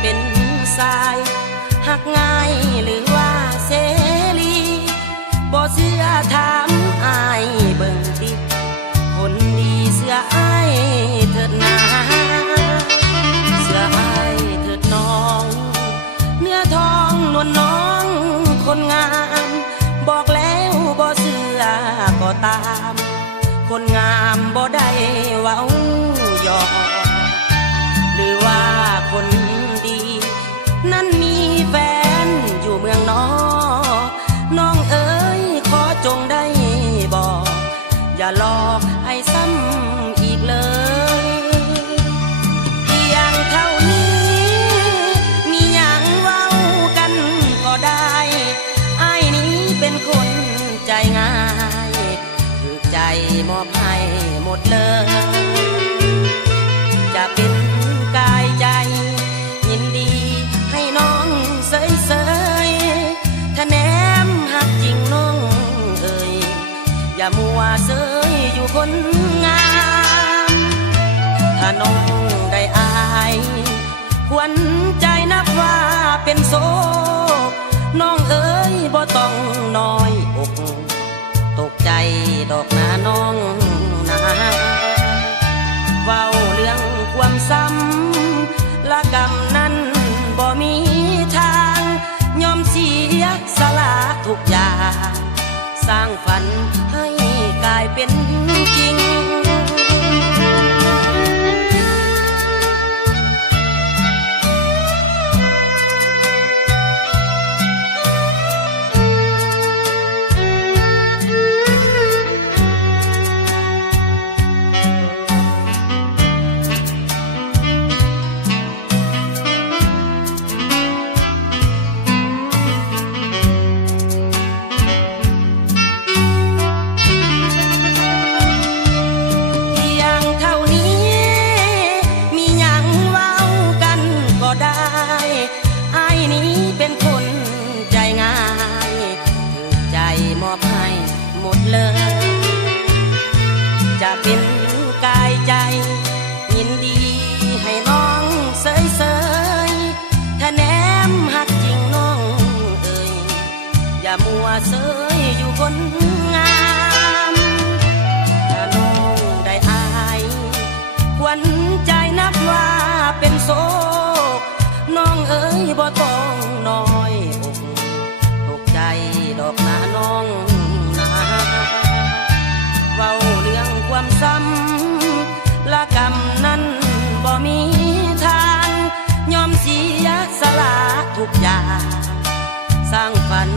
เป็นสายหักง่ายหรือว่าเสรีบ่เสื้อถามอายเบิ่งติคนดีเสื้ออายเถิดนาเสื้ออายเถิดน้องเนื้อทองนวลน้องคนงามบอกแล้วบ่เสื้อก็ตามคนงามบ่ได้เว้าหยอกหรือว่าคนดีนั้นมีแฟนอยู่เมืองนอกน้องเอ๋ยขอจงได้บอกอย่าหลอกให้ซ้ำอีกเลยเพียงเท่านี้มีหยังเว้ากันก็ได้อ้ายนี้เป็นคนใจง่ายถือใจมอบให้หมดเลยจะเป็นกายใจยินดีให้น้องเสยถ้าแนมหักจริงน้องเอ่ยอย่ามัวเสยอยู่คนงามถ้าน้องได้อายควรใจนับว่าเป็นโศกน้องเอ๋ยบ่ต้องน้อยอกตกใจดอกนาน้องนาเว้าเรื่องความซ้ำละกรรมนั้นบ่มีทางยอมเสียสละทุกอย่างสร้างฝันให้กลายเป็นจริงจะเป็นกายใจยินดีให้น้องเสยถ้าแนมหักจริงน้องเอ่ยอย่ามัวเสยอยู่คนงามถ้าน้องได้อายควรใจนับว่าเป็นโศกน้องเอ๋ยบ่ต้องน้อยอกตกใจดอกนาน้องนาเว้าเรื่องความซ้ำละกรรมนั้นบ่มีทางยอมเสียสละทุกอย่างสร้างฝัน